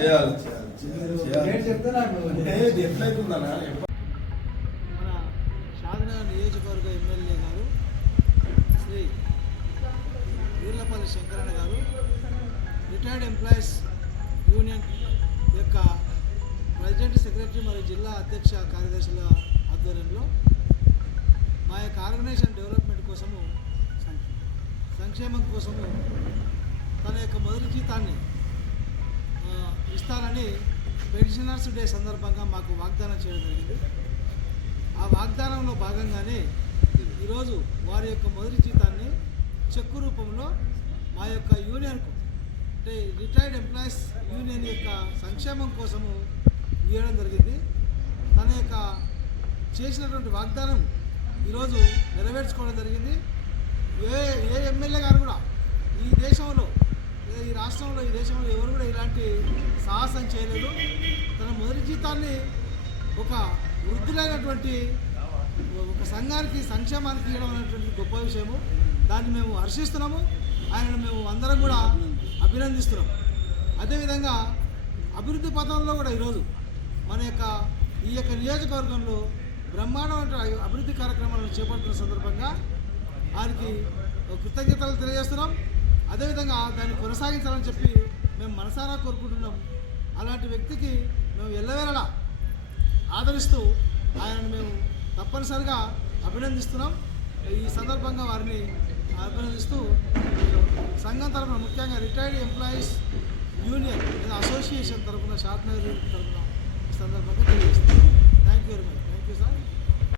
చేయాలి చేయాలి ఎట్లయితుందన్నా మన షాద్నగర్ నియోజకవర్గ ఎమ్మెల్యే గారు శ్రీ వీర్లపల్లి శంకరన్న గారు రిటైర్డ్ ఎంప్లాయీస్ యూనియన్ యొక్క ప్రెసిడెంట్ సెక్రటరీ మరియు జిల్లా అధ్యక్ష కార్యదర్శుల ఆధ్వర్యంలో మా యొక్క ఆర్గనైజేషన్ డెవలప్మెంట్ కోసము సంక్షేమం కోసము తన యొక్క మొదటి జీతాన్ని ఇస్తారని ఇస్తానని పెన్షనర్స్ డే సందర్భంగా మాకు వాగ్దానం చేయడం జరిగింది. ఆ వాగ్దానంలో భాగంగానే ఈరోజు వారి యొక్క మొదటి జీతాన్ని చెక్కు రూపంలో మా యొక్క యూనియన్కు అంటే రిటైర్డ్ ఎంప్లాయీస్ యూనియన్ యొక్క సంక్షేమం కోసము ఇవ్వడం జరిగింది. తన యొక్క చేసినటువంటి వాగ్దానం ఈరోజు నెరవేర్చుకోవడం జరిగింది. ఏ ఏ ఎమ్మెల్యే గారు కూడా ఈ దేశంలో ఈ రాష్ట్రంలో ఈ దేశంలో ఎవరు కూడా ఇలాంటి సాహసం చేయలేదు. తన మొదటి జీతాన్ని ఒక వృద్ధులైనటువంటి ఒక సంఘానికి సంక్షేమానికి ఇవ్వడం అనేటువంటి గొప్ప విషయము. దాన్ని మేము హర్షిస్తున్నాము. ఆయనను మేము అందరం కూడా అభినందిస్తున్నాం. అదేవిధంగా అభివృద్ధి పథంలో కూడా ఈరోజు మన యొక్క ఈ యొక్క నియోజకవర్గంలో బ్రహ్మాండమైన అభివృద్ధి కార్యక్రమాలను చేపడుతున్న సందర్భంగా వారికి కృతజ్ఞతలు తెలియజేస్తున్నాం. అదేవిధంగా దాన్ని కొనసాగించాలని చెప్పి మేము మనసారా కోరుకుంటున్నాం. అలాంటి వ్యక్తికి మేము ఎల్లవేళలా ఆదరిస్తూ ఆయనను మేము తప్పనిసరిగా అభినందిస్తున్నాం. ఈ సందర్భంగా వారిని అభినందిస్తూ సంఘం తరఫున ముఖ్యంగా రిటైర్డ్ ఎంప్లాయీస్ యూనియన్ అసోసియేషన్ తరఫున షార్ట్ నగర్ తరఫున ఈ సందర్భంగా